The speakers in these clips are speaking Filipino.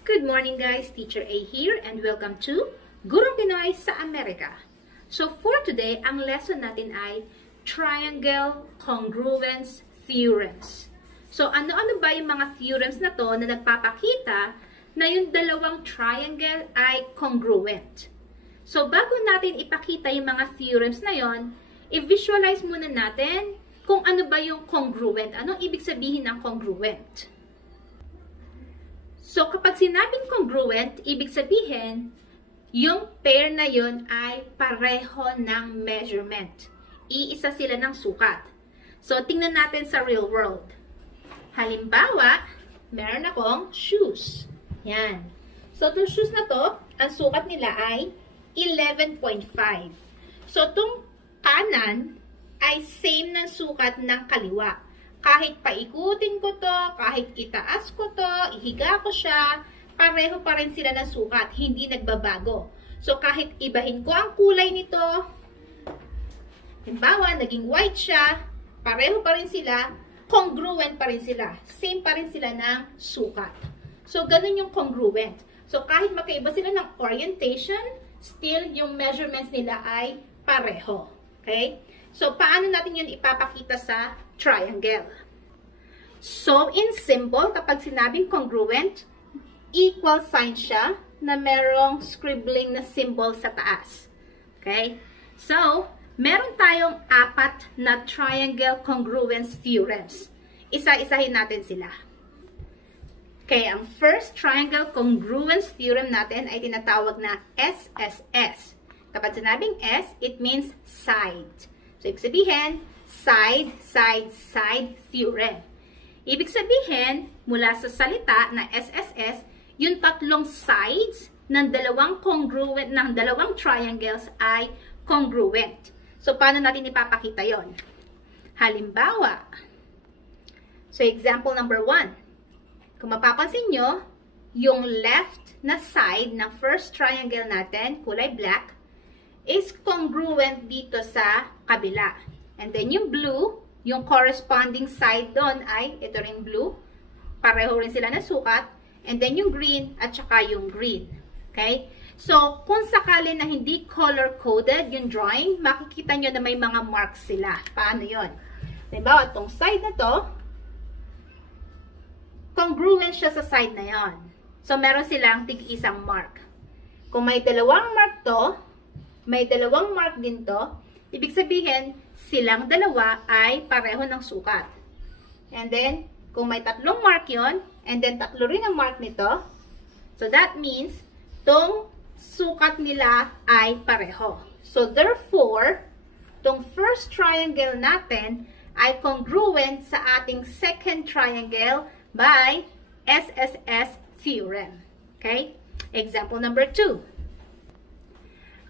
Good morning guys, Teacher A here and welcome to Gurong Pinoy sa Amerika. So for today, ang lesson natin ay Triangle Congruence Theorems. So ano-ano ba yung mga theorems na to na nagpapakita na yung dalawang triangle ay congruent? So bago natin ipakita yung mga theorems na yon, i-visualize muna natin kung ano ba yung congruent. Anong ibig sabihin ng congruent? So, kapag sinabing congruent, ibig sabihin, yung pair na yun ay pareho ng measurement. Iisa sila ng sukat. So, tingnan natin sa real world. Halimbawa, meron akong shoes. Yan. So, itong shoes na to, ang sukat nila ay 11.5. So, itong kanan ay same ng sukat ng kaliwa. Kahit paikutin ko to, kahit itaas ko to, ihiga ko siya, pareho pa rin sila ng sukat, hindi nagbabago. So, kahit ibahin ko ang kulay nito, halimbawa, naging white siya, pareho pa rin sila, congruent pa rin sila. Same pa rin sila ng sukat. So, ganun yung congruent. So, kahit magkaiba sila ng orientation, still, yung measurements nila ay pareho. Okay? So, paano natin yun ipapakita sa triangle? So, in symbol, kapag sinabing congruent, equal sign siya na merong scribbling na symbol sa taas. Okay? So, meron tayong 4 na triangle congruence theorems. Isa-isahin natin sila. Okay, ang first triangle congruence theorem natin ay tinatawag na SSS. Kapag sinabing S, it means side. So, ibig sabihin, side, side, side theorem. Ibig sabihin, mula sa salita na SSS, yung tatlong sides ng dalawang congruent, ng dalawang triangles ay congruent. So, paano natin ipapakita yon? Halimbawa, so example number 1. Kung mapapansin nyo, yung left na side ng first triangle natin, kulay black, is congruent dito sa kabila. And then yung blue, yung corresponding side doon ay ito ring blue. Pareho rin sila na sukat. And then yung green at saka yung green. Okay? So, kung sakali na hindi color-coded yung drawing, makikita nyo na may mga marks sila. Paano yon? Diba, itong side na to, congruent siya sa side na yon. So, meron silang tig-isang mark. Kung may dalawang mark to, may dalawang mark din to, ibig sabihin, silang dalawa ay pareho ng sukat. And then, kung may tatlong mark yon, and then tatlo rin ang mark nito, so that means, tong sukat nila ay pareho. So, therefore, tong first triangle natin ay congruent sa ating second triangle by SSS theorem. Okay? Example number 2.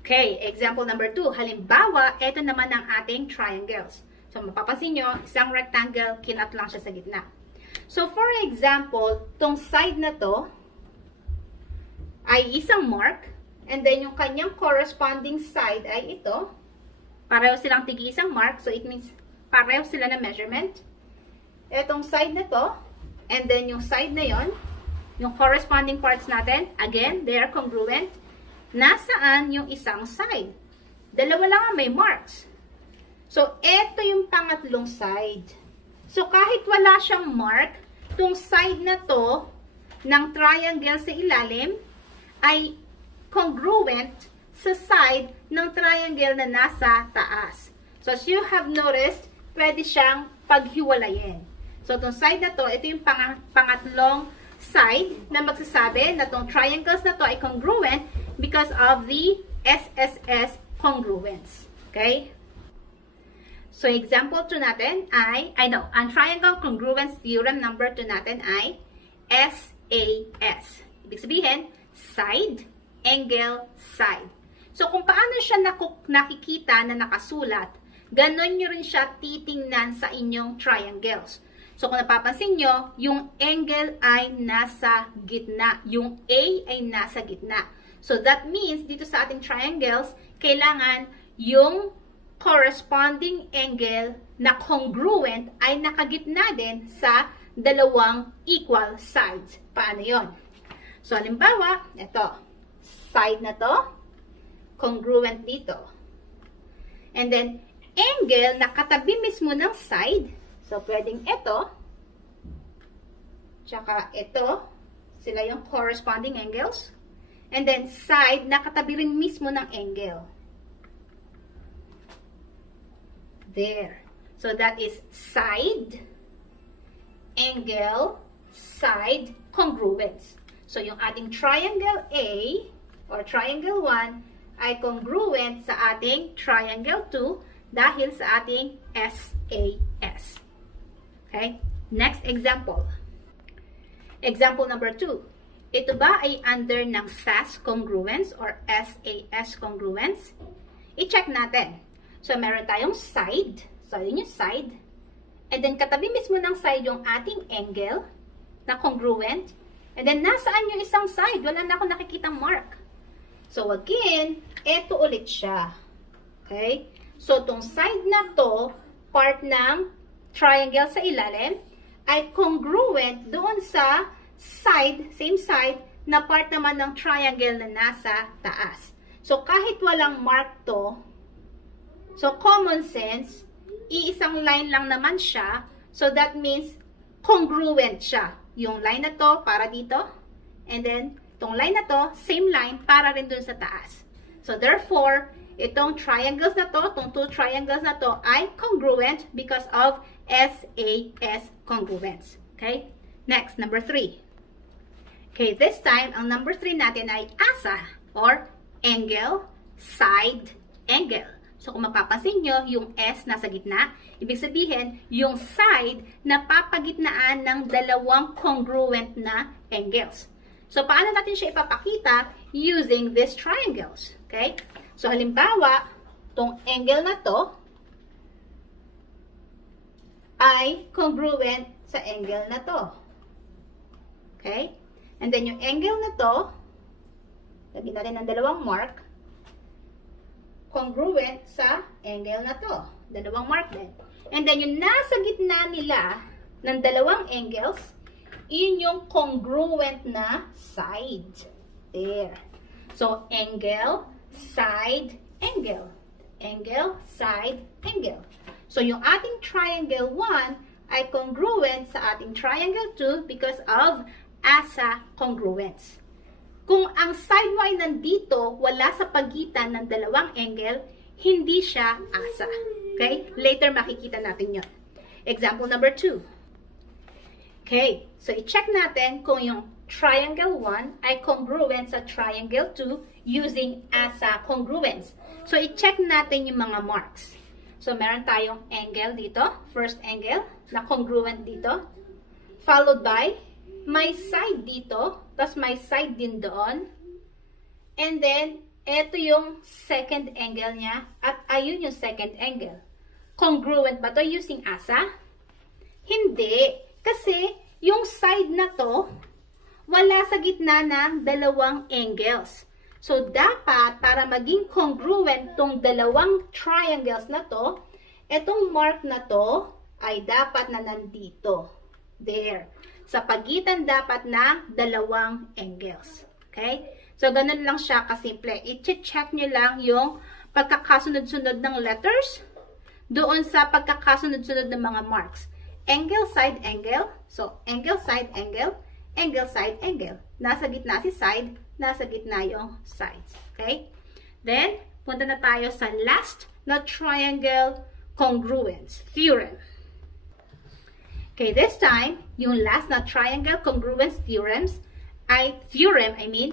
Okay, example number 2. Halimbawa, ito naman ang ating triangles. So, mapapansin nyo, isang rectangle, kinat lang siya sa gitna. So, for example, tong side na to ay isang mark, and then yung kanyang corresponding side ay ito. Pareho silang tig-isang mark, so it means pareho sila na measurement. Itong side na to, and then yung side na yon, yung corresponding parts natin, again, they are congruent. Nasaan yung isang side? Dalawa lang ang may marks. So, ito yung pangatlong side. So, kahit wala siyang mark, itong side na to ng triangle sa ilalim ay congruent sa side ng triangle na nasa taas. So, as you have noticed, pwede siyang paghiwalayin. So, itong side na to, ito yung pangatlong side na magsasabi na itong triangles na to ay congruent because of the SSS congruence. Okay? So, example 2 natin ay, ang triangle congruence theorem number 2 natin ay SAS. Ibig sabihin, side, angle, side. So, kung paano siya nakikita na nakasulat, ganon nyo rin siya titingnan sa inyong triangles. So, kung napapansin nyo, yung angle ay nasa gitna. Yung A ay nasa gitna. So, that means, dito sa ating triangles, kailangan yung corresponding angle na congruent ay nakagitna din sa dalawang equal sides. Paano yon? So, halimbawa, ito. Side na to, congruent dito. And then, angle na katabi mismo ng side. So, pwedeng ito, tsaka ito, sila yung corresponding angles. And then, side na katabi rin mismo ng angle. There. So, that is side, angle, side, congruence. So, yung ating triangle A or triangle 1 ay congruent sa ating triangle 2 dahil sa ating SAS. Okay? Next example. Example number 2. Ito ba ay under ng SAS congruence or SAS congruence? I-check natin. So, meron tayong side. So, yun yung side. And then, katabi mismo ng side yung ating angle na congruent. And then, nasaan yung isang side? Wala na ako nakikitang mark. So, again, eto ulit siya. Okay? So, tong side na to, part ng triangle sa ilalim, ay congruent doon sa side, same side, na part naman ng triangle na nasa taas. So, kahit walang mark to, so, common sense, iisang line lang naman siya. So, that means congruent siya. Yung line na to, para dito. And then, itong line na to, same line, para rin dun sa taas. So, therefore, itong triangles na to, itong two triangles na to, ay congruent because of SAS congruence. Okay? Next, number 3. Okay, this time, ang number 3 natin ay ASA, or angle, side, angle. So, kung mapapansin nyo, yung S nasa gitna, ibig sabihin, yung side na papagitnaan ng dalawang congruent na angles. So, paano natin siya ipapakita? Using these triangles. Okay? So, halimbawa, tong angle na to ay congruent sa angle na to. Okay? And then, yung angle na to, lagyan natin ng dalawang mark, congruent sa angle na to. Dalawang mark din. And then, yung nasa gitna nila ng dalawang angles, yun yung congruent na side. There. So, angle, side, angle. Angle, side, angle. So, yung ating triangle 1 ay congruent sa ating triangle 2 because of ASA congruence. Kung ang side mo ay nandito, wala sa pagitan ng dalawang angle, hindi siya ASA. Okay? Later makikita natin yun. Example number 2. Okay. So, i-check natin kung yung triangle 1 ay congruent sa triangle 2 using ASA congruence. So, i-check natin yung mga marks. So, meron tayong angle dito. First angle na congruent dito. Followed by may side dito, tapos may side din doon. And then, ito yung second angle niya, at ayun yung second angle. Congruent ba to using ASA? Hindi. Kasi, yung side na to, wala sa gitna ng dalawang angles. So, dapat, para maging congruent tong dalawang triangles na to, itong mark na to, ay dapat na nandito. There. Sa pagitan dapat ng dalawang angles. Okay? So, ganun lang siya kasimple. I-check nyo lang yung pagkakasunod-sunod ng letters doon sa pagkakasunod-sunod ng mga marks. Angle, side, angle. So, angle, side, angle. Angle, side, angle. Nasa gitna si side. Nasa gitna yung sides. Okay? Then, punta na tayo sa last na triangle congruence theorem. Okay, this time, yung last na triangle congruence theorem ay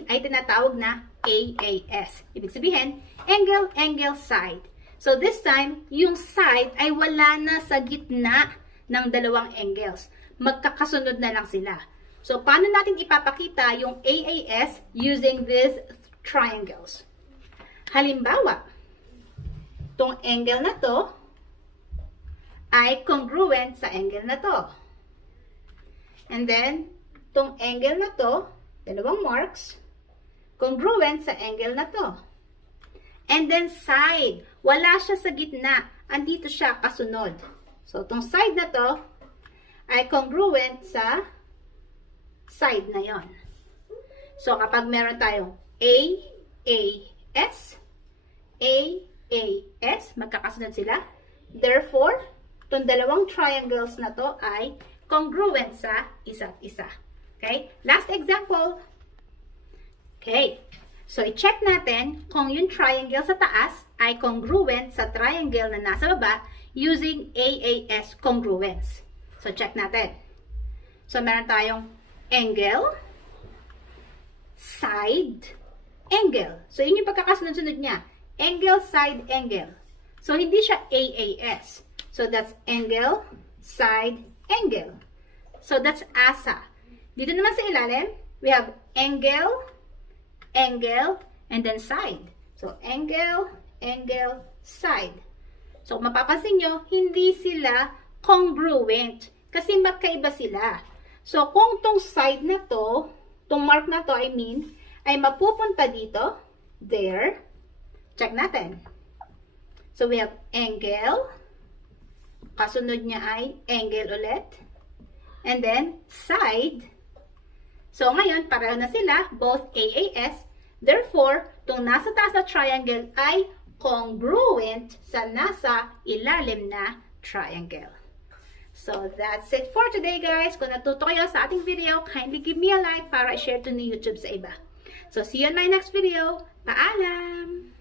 tinatawag na AAS. Ibig sabihin, angle, angle, side. So, this time, yung side ay wala na sa gitna ng dalawang angles. Magkakasunod na lang sila. So, paano natin ipapakita yung AAS using these triangles? Halimbawa, tong angle na to ay congruent sa angle na to. And then, tong angle na to, dalawang marks, congruent sa angle na to. And then, side. Wala siya sa gitna. Andito siya kasunod. So, tong side na to ay congruent sa side na yon. So, kapag meron tayong AAS, magkakasunod sila. Therefore, itong dalawang triangles na to ay congruent sa isa't isa. Okay? Last example. Okay. So, i-check natin kung yung triangle sa taas ay congruent sa triangle na nasa baba using AAS congruence. So, check natin. So, meron tayong angle, side, angle. So, yun yung pagkakasunod-sunod niya. Angle, side, angle. So, hindi siya AAS. So, that's angle, side, angle. So, that's ASA. Dito naman sa ilalim, we have angle, angle, and then side. So, angle, angle, side. So, kung mapapansin nyo, hindi sila congruent. Kasi magkaiba sila. So, kung tong side na to, tong mark na to, I mean, ay mapupunta dito, there, check natin. So, we have angle, kasunod niya ay angle ulit, and then side. So, ngayon, pareho na sila, both AAS, therefore, tong nasa taas na triangle ay congruent sa nasa ilalim na triangle. So, that's it for today, guys. Kung natuto kayo sa ating video, kindly give me a like para i-share to ni YouTube sa iba. So, see you in my next video. Paalam!